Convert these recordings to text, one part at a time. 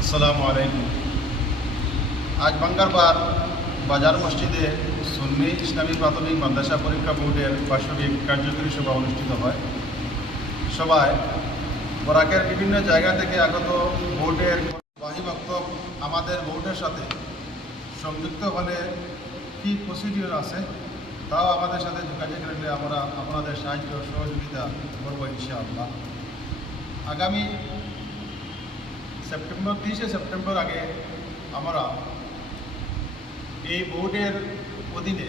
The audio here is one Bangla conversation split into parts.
আসসালামু আলাইকুম। আজ বাঙ্গারবার বাজার মসজিদে সুন্নি ইসলামী প্রাথমিক মাদ্রাসা পরীক্ষা বোর্ডের বার্ষিক কার্যকরী সভা অনুষ্ঠিত হয়। সভায় বরাকের বিভিন্ন জায়গা থেকে আগত বোর্ডের বাহী বক্তব্য আমাদের বোর্ডের সাথে সংযুক্ত হলে কী প্রসিডিওর আছে, তাও আমাদের সাথে যোগাযোগ রাখলে আমরা আপনাদের সাহায্য সহযোগিতা করব ইনশাআল্লাহ। আগামী সেপ্টেম্বর, তিরিশে সেপ্টেম্বর আগে আমরা এই বোর্ডের অধীনে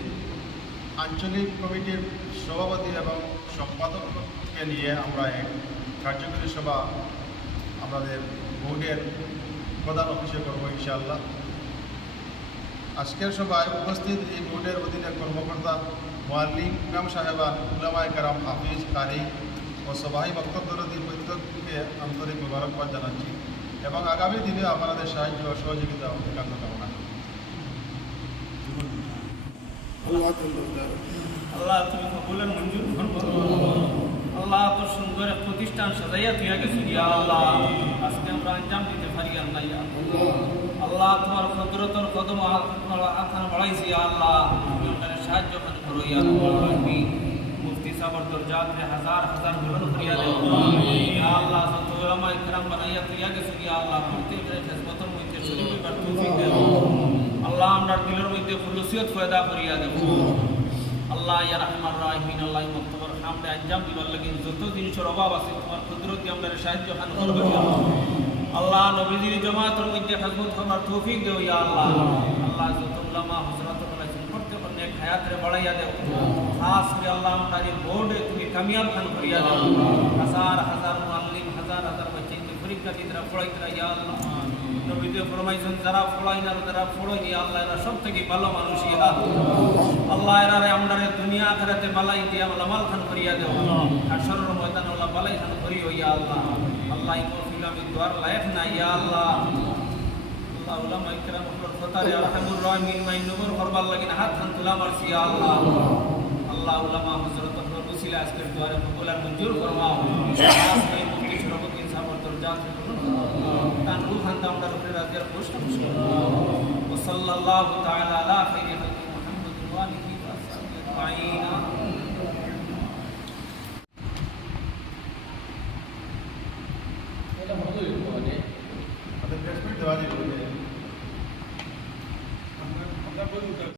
আঞ্চলিক কমিটির সভাপতি এবং সম্পাদককে নিয়ে আমরা এক কার্যকরী সভা আমাদের বোর্ডের প্রধান অফিসে করব ইনশাআল্লাহ। আজকের সভায় উপস্থিত এই বোর্ডের অধীনে কর্মকর্তা মোয়াল্লিম ইমাম সাহেবান উলামায় কারাম হাফিজ, কারি ও সবাই বক্তব্যরতী প্রত্যেককে আন্তরিক মোবারকবাদ জানাচ্ছি। এবং আগামী দিনে আপনাদের সাহায্য ও সহযোগিতা একান্ত কামনা করি। আল্লাহ তুমি কবুলের মঞ্জুর করো। আল্লাহ এত সুন্দর এক প্রতিষ্ঠান সাজাইয়া তুই আগে আল্লাহ আজকে আমরা আঞ্জাম দিতে পারি আল্লাহ আল্লাহ তোমার কদরতর কদম আখান বাড়াইছি। আল্লাহ তুমি আমাদের সাহায্য করো ইয়া মুফতি সাবর দরজাতে হাজার হাজার গ্রহণ করিয়া আল্লাহ ওলামা ইকরাম বানাইয়া তুই আগে ইয়া আল্লাহ প্রত্যেকের খেজমতের মধ্যে শরীর হইবার তৌফিক দেও আল্লাহ আমরা দিলের মধ্যে খুলুসিয়ত পয়দা করিয়া দেব। আল্লাহ ইয়া রহমান রাহিমিন আল্লাহ মুক্তবর হামদে আঞ্জাম দিবার লাগি যত জিনিসের অভাব আছে তোমার কুদরত আমরা সাহায্য খান করবে আল্লাহ। নবীজির জমাতের মধ্যে খাজমত করার তৌফিক দেও ইয়া আল্লাহ। আল্লাহ যত উলামা হযরত হায়াতরে বাড়াইয়া দেও। খাস করে আল্লাহ আমরা যে বোর্ডে তুমি কামিয়াব খান করিয়া দেও। হাজার হাজার মুআল্লিম হাজার হাজার বাচ্চা পরীক্ষা দিতরা পড়াইতরা ইয়া আল্লাহ নবীতে ফরমাইছেন যারা যারা আজকের দুয়ারে মঞ্জুর ফরমাও। তানবুল খান্তা আমরা রূপে রাজিয়ার প্রশ্ন খুশি ও সাল্লাল্লাহু দেওয়া যাবে